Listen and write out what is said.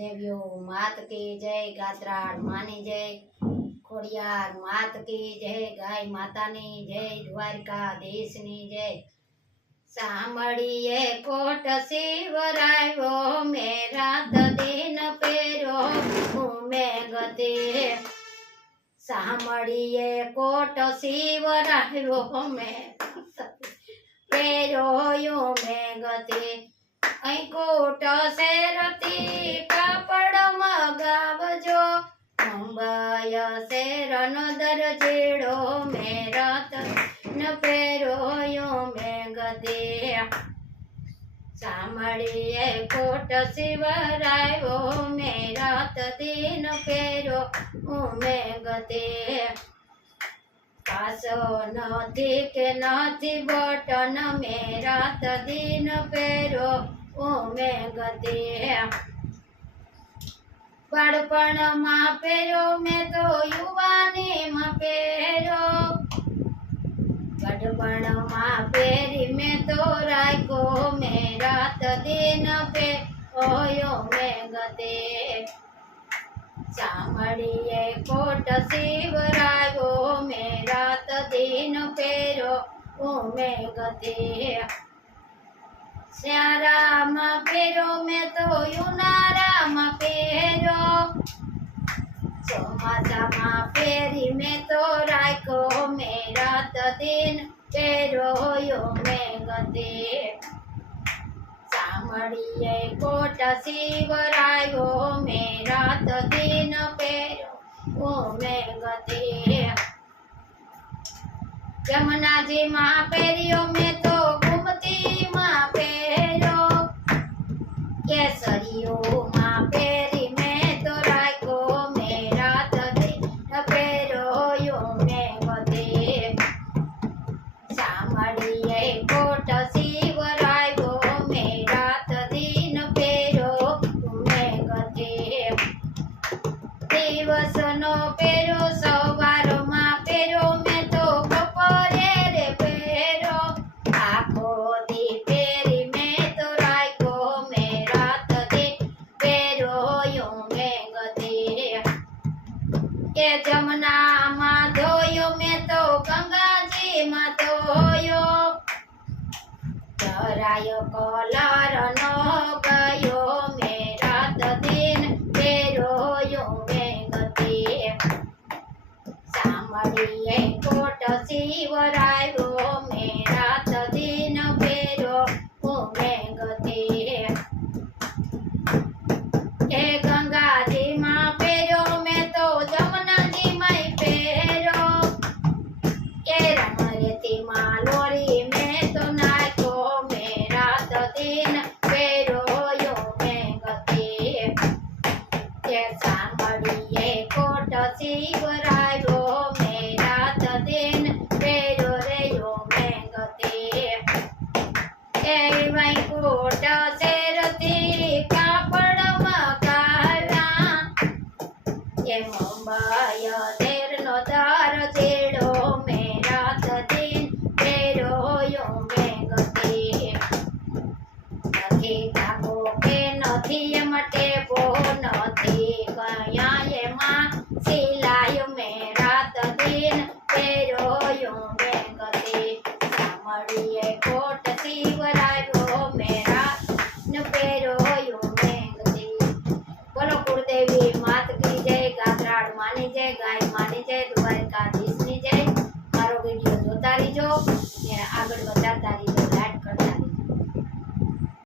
कुलदेवियो मात की जय, गात्राड़ मानी जय, खोड़ियार मात की जय, गाय माता नी जय, द्वारकाधीश नी जय। सामड़िए कोट शिवरायो मेरा दिन पेरो घूमे गते। सामड़िए कोट शिवरायो मेरा पेरो यो में गते। कोट शेरती कापड़ मगावजो, मुंबई शेरनो दरजेड़ो मेरा न पेरो यो में गदे। सामड़िए कोट शिवरायो मेरा दिन पेरो में गदे। पासो नथी के नथी बटन मेरा दिन पेरो में गदे। बाळपण में पेरो में तो युवानी में पेरो, गढ़पण में पेरी में तो रायको मेरा दिन पे ओयो में गदे। सामड़िए कोट शिवरायो मेरा दिन पेरो में गदे। श्यारा में पेरो में तो युनारा में पेरो, चौमासा में पेरी में तो रायको मेरा दिन पेरो यो में गदे। सामड़िए कोट शिवरायो मेरा दिन पेरो में गदे। यमुना जी माँ पेरियो में तो घूमती माँ पेरो, केसरियो माँ पेरी में तो रायको मेरा दिन पेरो यो में गदे। सामड़िए कोट शिवरायो मेरा दिन पेरो में गदे। दिवस नो पेरो सवार माँ पेरो में तो बपोरे रे पेरो, आखो दी पेरी में तो रायको मेरा दिन पेरो यो में गदे। के जमुना माँ धोयो में तो गंगा जी माँ धोयो, चरायो कलर नो गयो मेरा दिन पेरो यो में गदे। सामड़िए कोट शिवरायो मेरा दिन पेरो में गदे। के गंगा जी माँ पेरो में तो जमुना जी माई पेरो, के रमरेती माँ लोरी में तो नायको मेरा दिन पेरो यो में गदे। के सामड़िए कोट शिवरायो मेरा दिन पेरो रे यो में गदे। के वही कोट शेरती कापड़ मगाव्या, के मुंबई शेरनो दरजेड़ो मेरा दिन पेरो यो में गदे। नथी धागो के नथी मटे वो नथी कया एमा सिलायो मेरा दिन पेरो यो में गदे। सामड़िए कोट शिवरायो मेरा न पेरो यो में गदे। बोलो कुलदेवी मात की जय, गात्राड़ मानी जय, गाय मानी जय, द्वारकाधीश नी जय। मारो विडियो जोता रहीजो ने आगळ वधारता रहीजो।